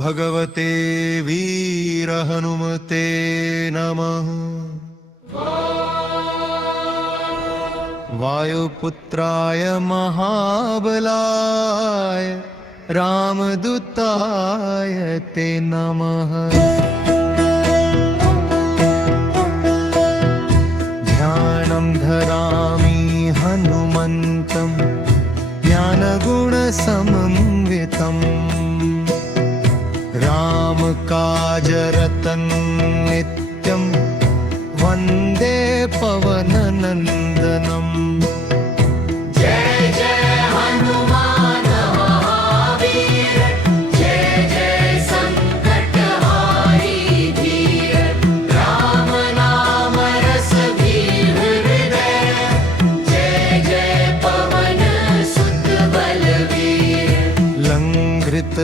भगवते वीरहनुमते नमः। वायुपुत्राय महाबलाय रामदूताय ते नमः। ध्यानं धरामि हनुमन्तं ज्ञानगुणसमन्वितम् रामकाजरतं नित्यं वन्दे पवननन्दनम्।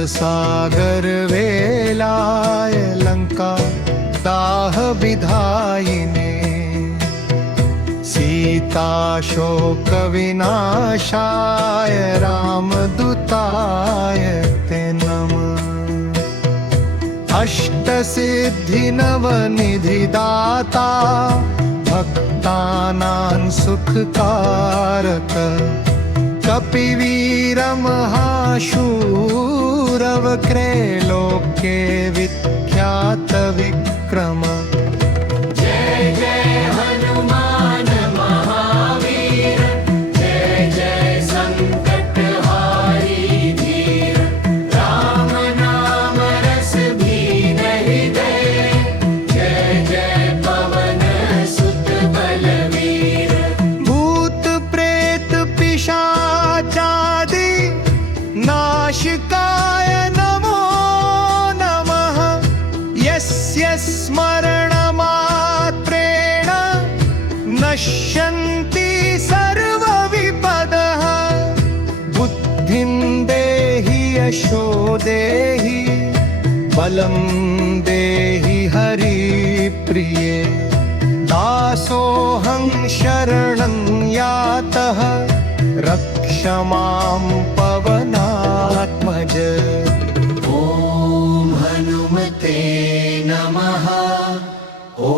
सागर वेलाय लंका दाह विधायिने सीता शोक विनाशाय रामदूताय ते नमः। अष्टसिद्धि नवनिधिदाता भक्तानां सुखकारक कपिवीर महाशूरवक्रे लोके विख्यात विक्रम। जय जय हनुमान महावीर जय जय संकटहारी धीर राम नाम रस भीन हृदय जय जय पवन सुत बलवीर। भूत प्रेत पिशाचादि नाशिकाय नमो नमः। यस्य स्मरणमात्रेण नश्यन्ति सर्वविपदः। बुद्धिं देहि यशो देहि बलं देहि हरिप्रिये। दासोऽहं शरणं यातः रक्ष मां पवनात्मज। ॐ हनुमते नमः। ॐ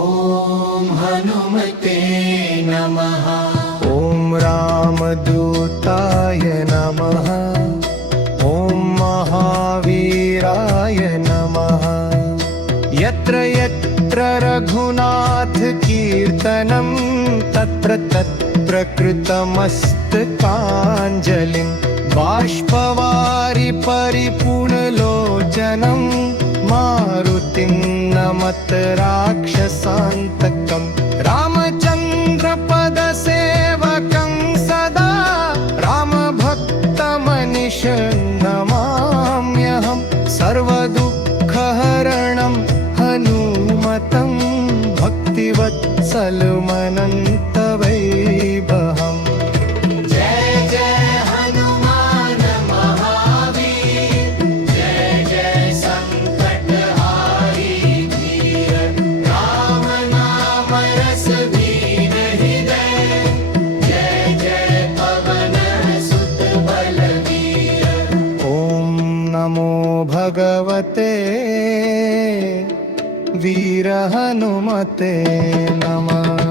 हनुमते नमः। ॐ रामदूताय नमः। ॐ महावीराय नमः। यत्र यत्र रघुनाथ कीर्तनं तत्र तत्र कृतमस्तकाञ्जलिं बाष्पवारि परिपूर्णलोचनं मारुतिं नमत राक्षसान्तकम्। रामचन्द्रपदसेवकं सदा रामभक्तमनिशं नमाम्यहं। सर्वदुःखहरणं हनुमतं भक्तिवत्सलमनन्तवैभवम्। जय जय हनुमान महावीर जय जय संकटहारी धीर राम नाम रस भीन हृदय जय जय पवन सुत बलवीर। ॐ नमो भगवते वीरहनुमते नमः।